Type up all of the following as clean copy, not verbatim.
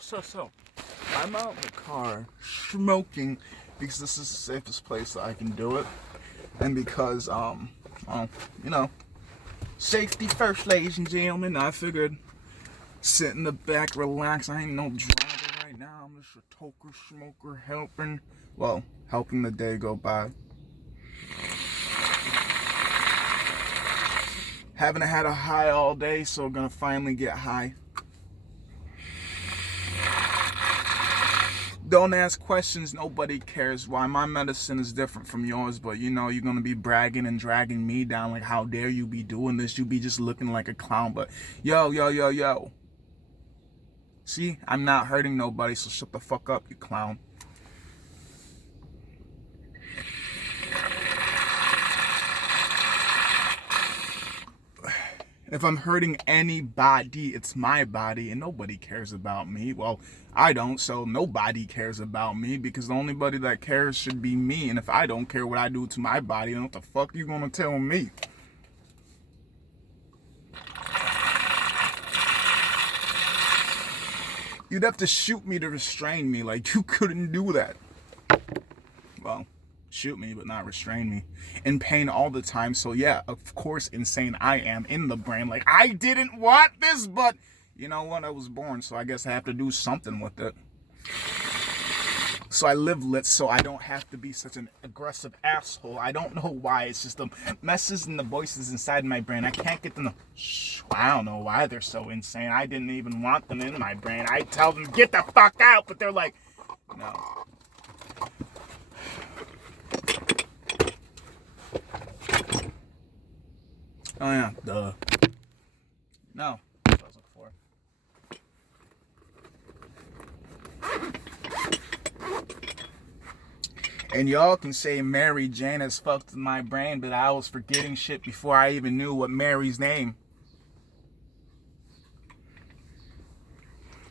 So. I'm out in the car smoking because this is the safest place that I can do it. And because, safety first, ladies and gentlemen. I figured sit in the back, relax. I ain't no driver right now. I'm just a toker, smoker, helping the day go by. Haven't had a high all day, so gonna finally get high. Don't ask questions, nobody cares why. My medicine is different from yours, but you're gonna be bragging and dragging me down like, how dare you be doing this? You be just looking like a clown, but yo. See, I'm not hurting nobody, so shut the fuck up, you clown. If I'm hurting anybody, it's my body, and nobody cares about me. Well, I don't, so nobody cares about me, because the only body that cares should be me. And if I don't care what I do to my body, then what the fuck are you gonna tell me? You'd have to shoot me to restrain me. Like, you couldn't do that. Well, shoot me, but not restrain me. In pain all the time, so yeah, of course insane I am in the brain. Like, I didn't want this, but you know what? I was born, so I guess I have to do something with it. So I live lit, so I don't have to be such an aggressive asshole. I don't know why. It's just the messes and the voices inside my brain. I can't get them to... I don't know why they're so insane. I didn't even want them in my brain. I tell them, get the fuck out, but they're like, no. Oh yeah, duh. No, that's what I was looking for. And y'all can say Mary Jane has fucked my brain, but I was forgetting shit before I even knew what Mary's name.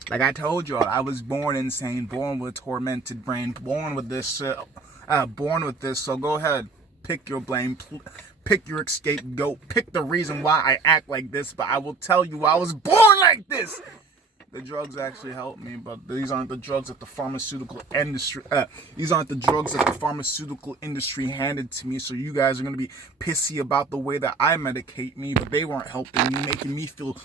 Like I told y'all, I was born insane, born with a tormented brain, born with this, so go ahead, pick your blame, pick your scapegoat, pick the reason why I act like this, but I will tell you I was born like this. The drugs actually helped me, but these aren't the drugs that the pharmaceutical industry, handed to me, so you guys are going to be pissy about the way that I medicate me, but they weren't helping me, making me feel...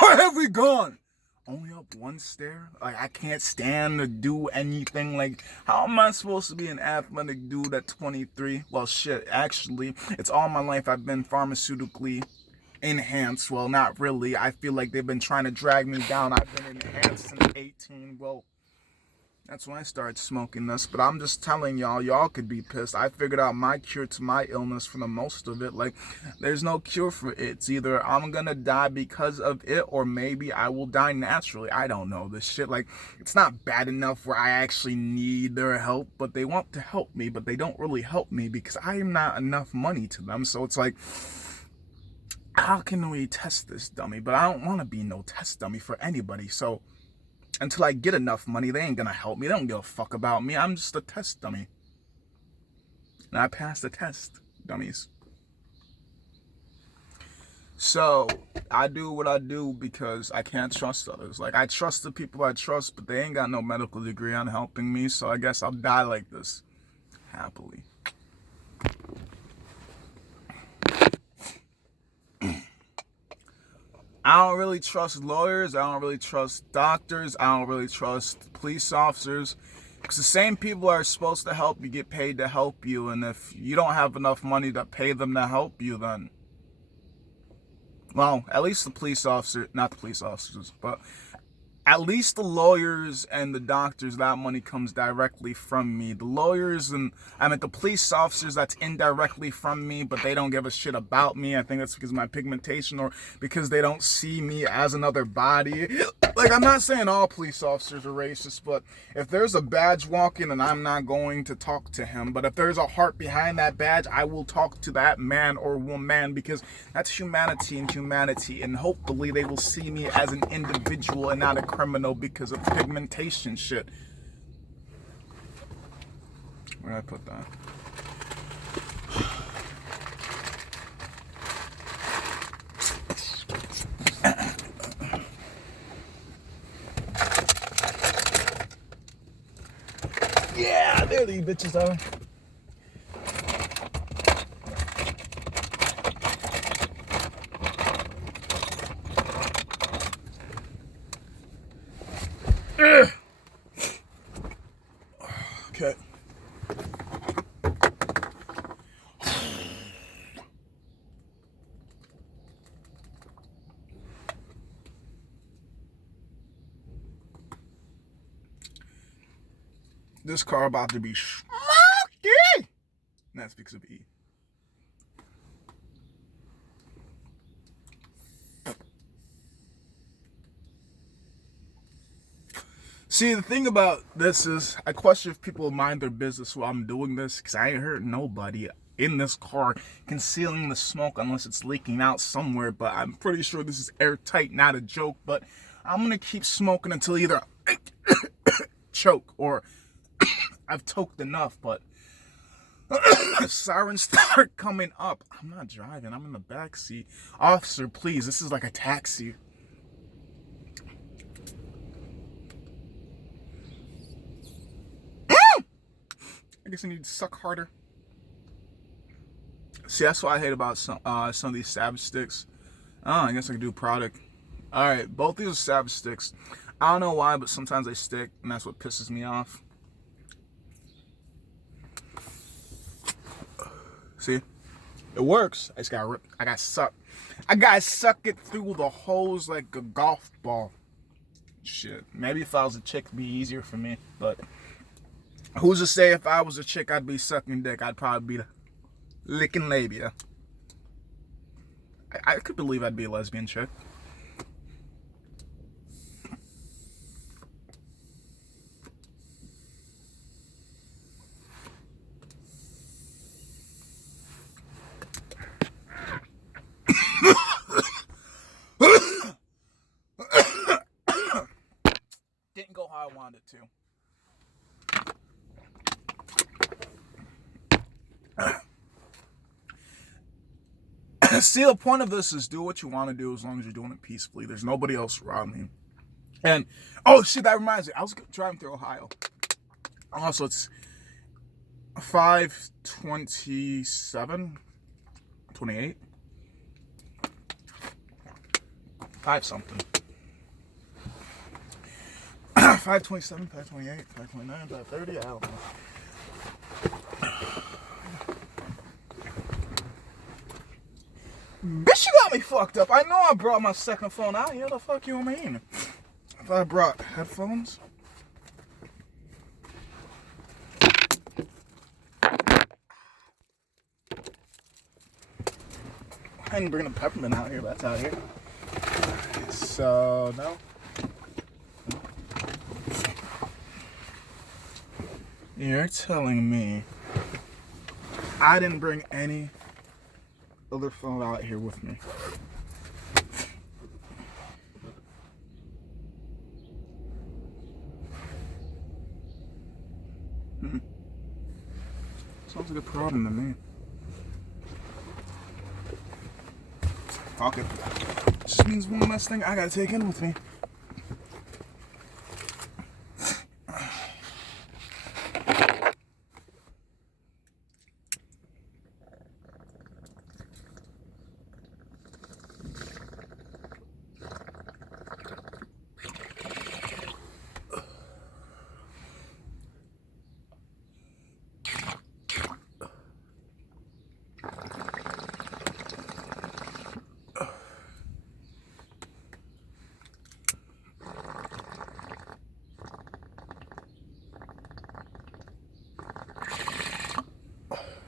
Where have we gone? Only up one stair? Like, I can't stand to do anything. Like, how am I supposed to be an athletic dude at 23? Well, shit, actually, it's all my life I've been pharmaceutically enhanced. Well, not really. I feel like they've been trying to drag me down. I've been enhanced since 18. Well, that's when I started smoking this, but I'm just telling y'all could be pissed. I figured out my cure to my illness for the most of it. Like, there's no cure for it. It's either I'm gonna die because of it, or maybe I will die naturally. I don't know this shit. Like, it's not bad enough where I actually need their help, but they want to help me, but they don't really help me because I am not enough money to them. So it's like, how can we test this dummy? But I don't want to be no test dummy for anybody, so... Until I get enough money, they ain't gonna help me. They don't give a fuck about me. I'm just a test dummy. And I passed the test, dummies. So, I do what I do because I can't trust others. Like, I trust the people I trust, but they ain't got no medical degree on helping me, so I guess I'll die like this. Happily. I don't really trust lawyers, I don't really trust doctors, I don't really trust police officers, because the same people are supposed to help you get paid to help you, and if you don't have enough money to pay them to help you, then, well, at least the police officer, not the police officers, but at least the lawyers and the doctors, that money comes directly from me. The lawyers and, the police officers, that's indirectly from me, but they don't give a shit about me. I think that's because of my pigmentation or because they don't see me as another body. Like, I'm not saying all police officers are racist, but if there's a badge walking, then I'm not going to talk to him. But if there's a heart behind that badge, I will talk to that man or woman, because that's humanity, and hopefully they will see me as an individual and not a criminal because of pigmentation shit. Where did I put that? There these bitches are. Okay. This car about to be smoky. And that's because of E. See, the thing about this is, I question if people mind their business while I'm doing this, because I ain't heard nobody in this car concealing the smoke unless it's leaking out somewhere, but I'm pretty sure this is airtight, not a joke, but I'm going to keep smoking until either choke or I've toked enough, but sirens start coming up. I'm not driving, I'm in the back seat. Officer, please, this is like a taxi. I guess I need to suck harder. See, that's what I hate about some of these Savage sticks. Oh, I guess I can do product. Alright, both these are Savage sticks. I don't know why, but sometimes they stick, and that's what pisses me off. See? It works. I just got ripped. I got sucked. I got suck it through the holes like a golf ball. Shit. Maybe if I was a chick, it'd be easier for me, but who's to say if I was a chick, I'd be sucking dick. I'd probably be licking labia. I could believe I'd be a lesbian chick. Didn't go how I wanted it to. See, the point of this is do what you want to do as long as you're doing it peacefully. There's nobody else around me. And, oh shit, that reminds me. I was driving through Ohio. Also, it's 5:27, 28, 5 something. 5:27, 5:28, 5:29, 5:30, I don't know. Bitch, you got me fucked up. I know I brought my second phone out here. The fuck you mean? If I brought headphones. I didn't bring a peppermint out here, but that's out here. So, no. You're telling me I didn't bring any other phone out here with me? Sounds like a problem to me. Okay. Just means one less thing I gotta take in with me.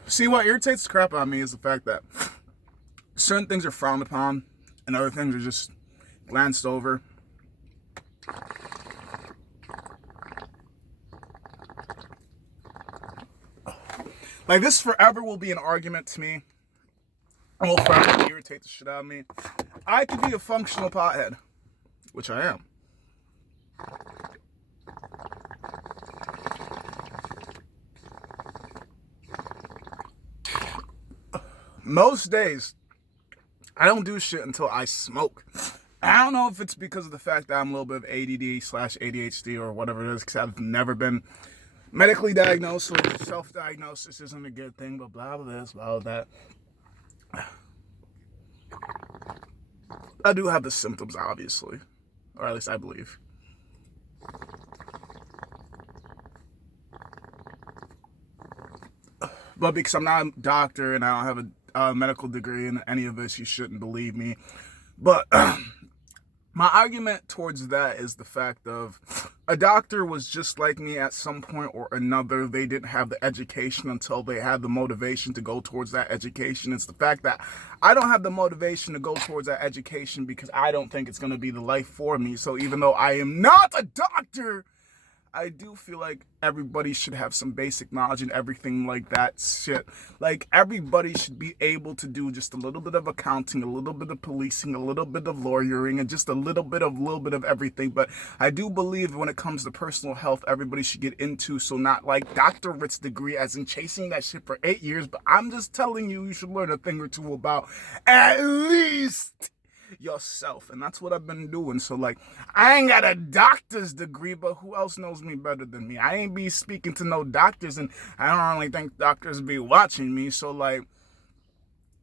See, what irritates the crap out of me is the fact that certain things are frowned upon and other things are just glanced over. Like, this forever will be an argument to me. And will forever irritate the shit out of me. I could be a functional pothead, which I am. Most days, I don't do shit until I smoke. I don't know if it's because of the fact that I'm a little bit of ADD/ADHD or whatever it is, because I've never been medically diagnosed, so self-diagnosis isn't a good thing, but blah, blah, this, blah, blah, that. I do have the symptoms, obviously, or at least I believe. But because I'm not a doctor and I don't have a medical degree in any of this, you shouldn't believe me. But my argument towards that is the fact of a doctor was just like me at some point or another. They didn't have the education until they had the motivation to go towards that education. It's the fact that I don't have the motivation to go towards that education because I don't think it's going to be the life for me. So even though I am not a doctor, I do feel like everybody should have some basic knowledge and everything like that shit. Like, everybody should be able to do just a little bit of accounting, a little bit of policing, a little bit of lawyering, and just a little bit of everything. But I do believe when it comes to personal health, everybody should get into, so not like Dr. Ritt's degree as in chasing that shit for 8 years, but I'm just telling you, you should learn a thing or two about at least yourself. And that's what I've been doing. So like, I ain't got a doctor's degree, but who else knows me better than me? I ain't be speaking to no doctors, and I don't really think doctors be watching me. So like,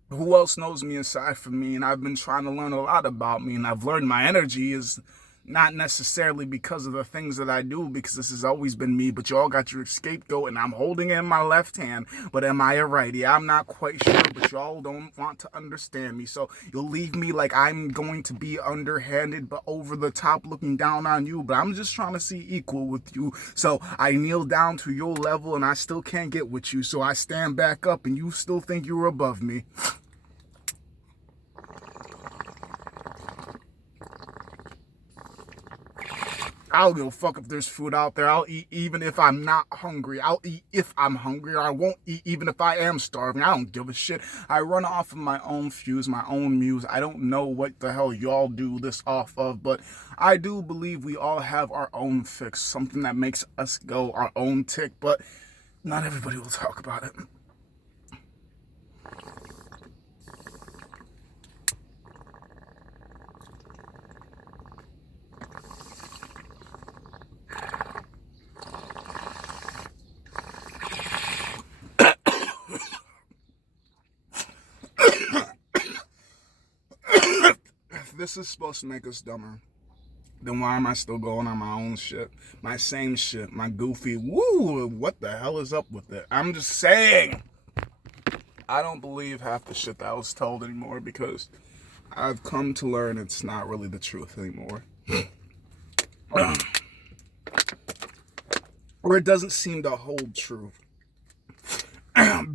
who else knows me aside from me? And I've been trying to learn a lot about me, and I've learned my energy is not necessarily because of the things that I do, because this has always been me, but y'all got your scapegoat and I'm holding it in my left hand. But am I a righty? I'm not quite sure, but y'all don't want to understand me. So you'll leave me like I'm going to be underhanded, but over the top looking down on you. But I'm just trying to see equal with you. So I kneel down to your level and I still can't get with you. So I stand back up and you still think you're above me. I don't give a fuck if there's food out there. I'll eat even if I'm not hungry. I'll eat if I'm hungry. I won't eat even if I am starving. I don't give a shit. I run off of my own fuse, my own muse. I don't know what the hell y'all do this off of, but I do believe we all have our own fix, something that makes us go our own tick, but not everybody will talk about it. If this is supposed to make us dumber, then why am I still going on my own shit? My same shit, my goofy, woo, what the hell is up with it? I'm just saying, I don't believe half the shit that I was told anymore, because I've come to learn it's not really the truth anymore. Or it doesn't seem to hold true.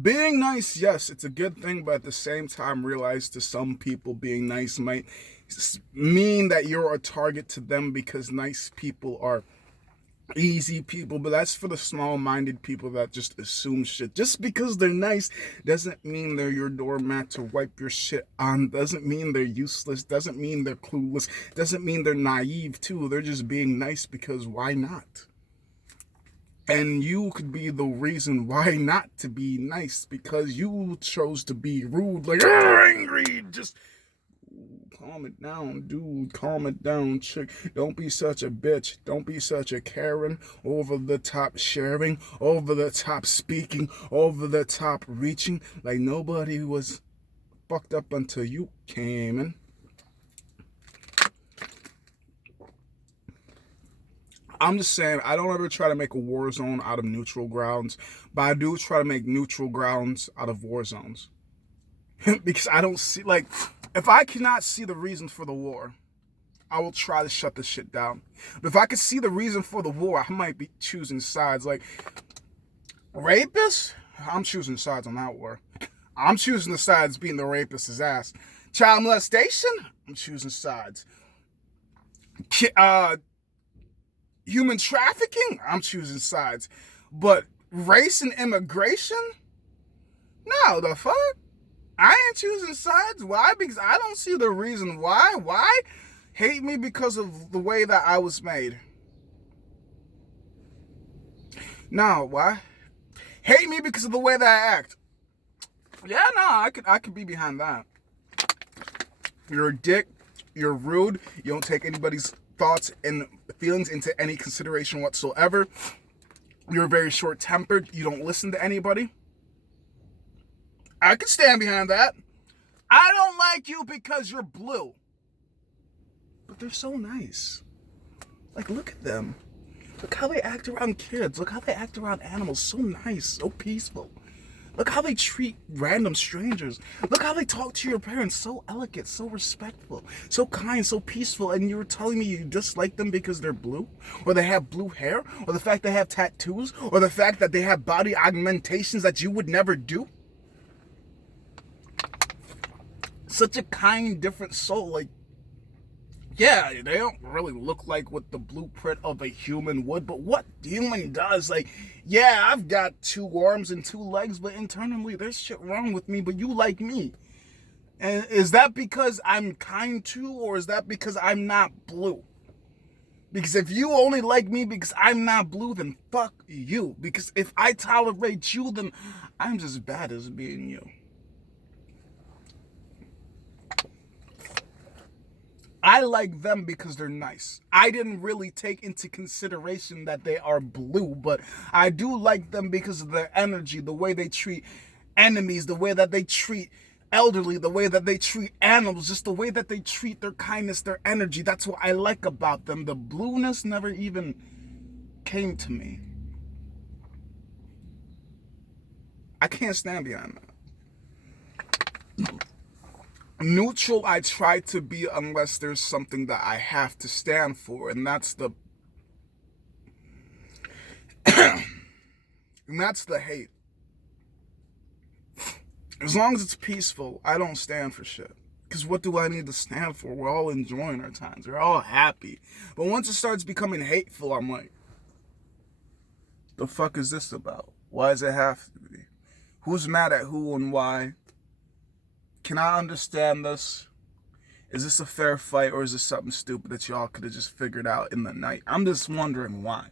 Being nice, yes, it's a good thing, but at the same time, realize to some people being nice might mean that you're a target to them, because nice people are easy people. But that's for the small-minded people that just assume shit. Just because they're nice doesn't mean they're your doormat to wipe your shit on. Doesn't mean they're useless. Doesn't mean they're clueless. Doesn't mean they're naive too. They're just being nice because why not? And you could be the reason why not to be nice, because you chose to be rude, like angry. Just calm it down, dude. Calm it down, chick. Don't be such a bitch. Don't be such a Karen. Over the top sharing, over the top speaking, over the top reaching. Like nobody was fucked up until you came in. I'm just saying, I don't ever try to make a war zone out of neutral grounds, but I do try to make neutral grounds out of war zones. Because I don't see, like, if I cannot see the reason for the war, I will try to shut the shit down. But if I could see the reason for the war, I might be choosing sides. Like, rapists? I'm choosing sides on that war. I'm choosing the sides beating the rapist's ass. Child molestation? I'm choosing sides. Human trafficking? I'm choosing sides. But race and immigration? No, the fuck? I ain't choosing sides. Why? Because I don't see the reason why. Why? Hate me because of the way that I was made. No, why? Hate me because of the way that I act. Yeah, no, I could be behind that. You're a dick. You're rude. You don't take anybody's thoughts and feelings into any consideration whatsoever. You're very short-tempered. You don't listen to anybody. I can stand behind that. I don't like you because you're blue. But they're so nice. Like, look at them. Look how they act around kids. Look how they act around animals. So nice, so peaceful. Look how they treat random strangers. Look how they talk to your parents. So elegant, so respectful, so kind, so peaceful. And you were telling me you dislike them because they're blue? Or they have blue hair? Or the fact they have tattoos? Or the fact that they have body augmentations that you would never do? Such a kind, different soul. Like, yeah, they don't really look like what the blueprint of a human would, but what human does? Like, yeah, I've got 2 arms and 2 legs, but internally there's shit wrong with me, but you like me. And is that because I'm kind too, or is that because I'm not blue? Because if you only like me because I'm not blue, then fuck you. Because if I tolerate you, then I'm just as bad as being you. I like them because they're nice. I didn't really take into consideration that they are blue, but I do like them because of their energy, the way they treat enemies, the way that they treat elderly, the way that they treat animals, just the way that they treat their kindness, their energy. That's what I like about them. The blueness never even came to me. I can't stand behind that. Neutral I try to be unless there's something that I have to stand for, and that's the hate. As long as it's peaceful, I don't stand for shit. Because what do I need to stand for? We're all enjoying our times. We're all happy. But once it starts becoming hateful, I'm like, the fuck is this about? Why does it have to be? Who's mad at who and why? Can I understand this? Is this a fair fight, or is this something stupid that y'all could have just figured out in the night? I'm just wondering why.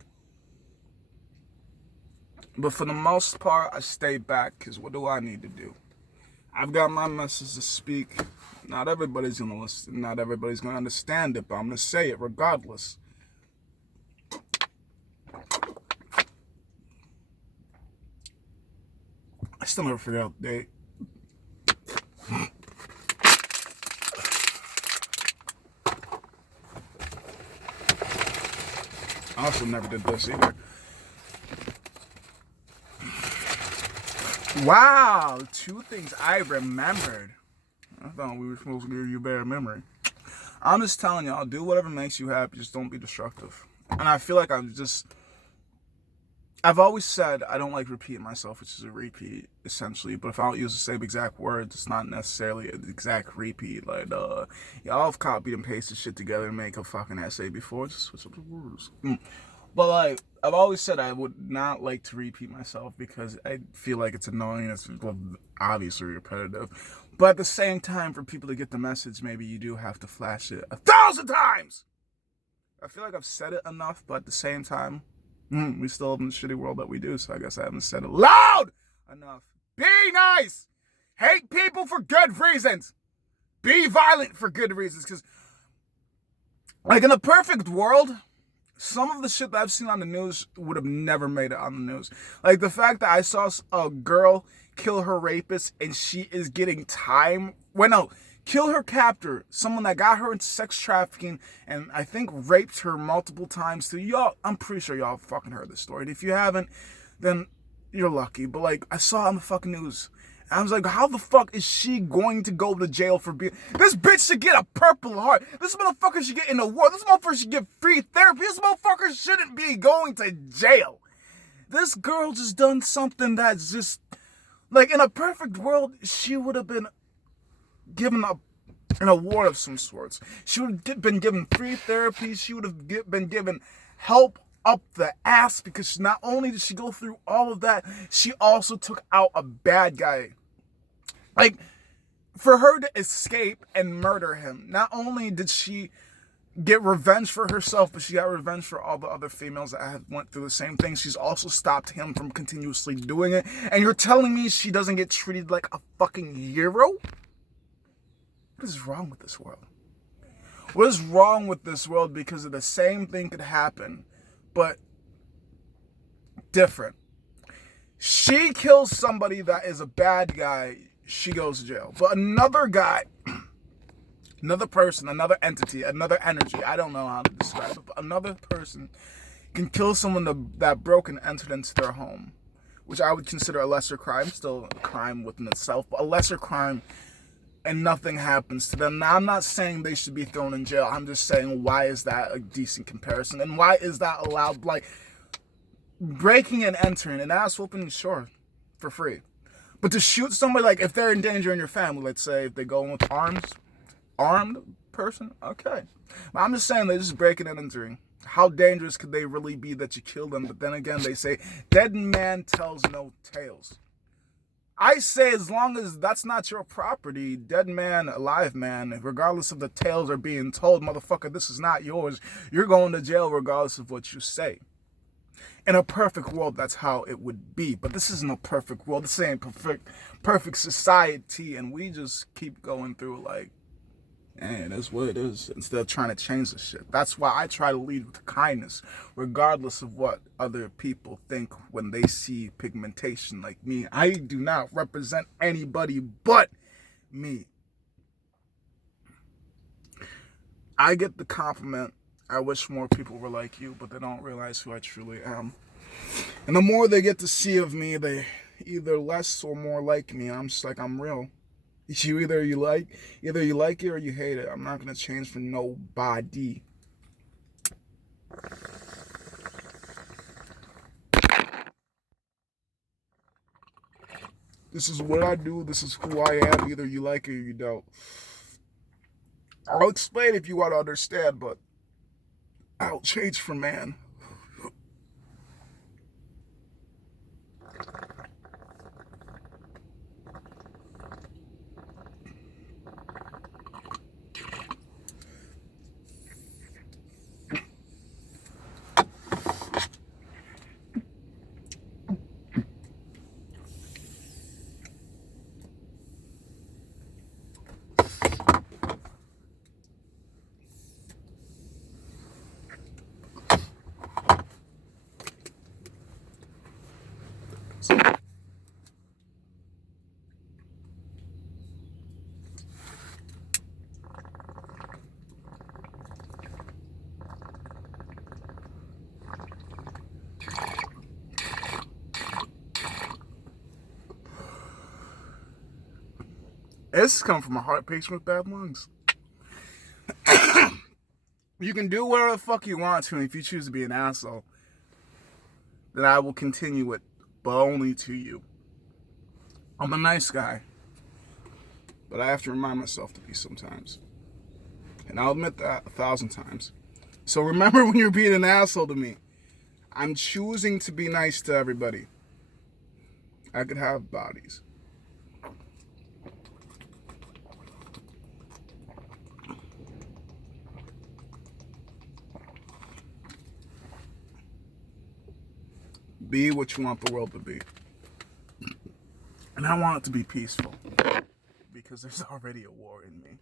But for the most part, I stay back, because what do I need to do? I've got my message to speak. Not everybody's going to listen. Not everybody's going to understand it, but I'm going to say it regardless. I still never figured out the date. I also never did this either. Wow, 2 things I remembered. I thought we were supposed to give you better memory. I'm just telling y'all, do whatever makes you happy. Just don't be destructive. And I feel like I've always said I don't like repeating myself, which is a repeat, essentially. But if I don't use the same exact words, it's not necessarily an exact repeat. Like, y'all have copied and pasted shit together and make a fucking essay before. Just switch up the words. But, like, I've always said I would not like to repeat myself because I feel like it's annoying. It's obviously repetitive. But at the same time, for people to get the message, maybe you do have to flash it 1,000 times! I feel like I've said it enough, but at the same time, we still live in the shitty world that we do, so I guess I haven't said it loud enough. Be nice! Hate people for good reasons! Be violent for good reasons, because, like, in a perfect world, some of the shit that I've seen on the news would have never made it on the news. Like, the fact that I saw a girl kill her rapist and she is getting time. Well, no, kill her captor, someone that got her into sex trafficking and I think raped her multiple times too. Y'all, I'm pretty sure y'all fucking heard this story. And if you haven't, then you're lucky. But, like, I saw it on the fucking news. I was like, how the fuck is she going to go to jail for being... This bitch should get a Purple Heart. This motherfucker should get an award. This motherfucker should get free therapy. This motherfucker shouldn't be going to jail. This girl just done something that's just... Like, in a perfect world, she would have been given an award of some sorts. She would have been given free therapy. She would have been given help up the ass, because not only did she go through all of that, she also took out a bad guy. Like, for her to escape and murder him, not only did she get revenge for herself, but she got revenge for all the other females that have went through the same thing. She's also stopped him from continuously doing it. And you're telling me she doesn't get treated like a fucking hero? What is wrong with this world? What is wrong with this world? Because the same thing could happen, but different. She kills somebody that is a bad guy, she goes to jail. But another guy, another person, another entity, another energy, I don't know how to describe it, but another person can kill someone that broke and entered into their home, which I would consider a lesser crime, still a crime within itself, but a lesser crime, and nothing happens to them. Now, I'm not saying they should be thrown in jail. I'm just saying, why is that a decent comparison? And why is that allowed? Like, breaking and entering, and ass whooping, sure, for free. But to shoot somebody, like, if they're in danger in your family, let's say, if they go in with armed person, okay. But I'm just saying, they're just breaking and entering. How dangerous could they really be that you kill them? But then again, they say, dead man tells no tales. I say, as long as that's not your property, dead man, alive man, regardless of the tales are being told, motherfucker, this is not yours. You're going to jail regardless of what you say. In a perfect world, that's how it would be. But this isn't a perfect world. This ain't perfect society. And we just keep going through like, and that's what it is, instead of trying to change the shit. That's why I try to lead with kindness, regardless of what other people think when they see pigmentation like me. I do not represent anybody but me. I get the compliment, I wish more people were like you, but they don't realize who I truly am. And the more they get to see of me, they either less or more like me. I'm just like, I'm real. Either you like it or you hate it. I'm not gonna change for nobody. This is what I do. This is who I am. Either you like it or you don't. I'll explain if you want to understand, but I'll change for man. This is coming from a heart patient with bad lungs. You can do whatever the fuck you want to, and if you choose to be an asshole, then I will continue it, but only to you. I'm a nice guy, but I have to remind myself to be sometimes. And I'll admit that 1,000 times. So remember when you're being an asshole to me. I'm choosing to be nice to everybody. I could have bodies. Be what you want the world to be. And I want it to be peaceful. Because there's already a war in me.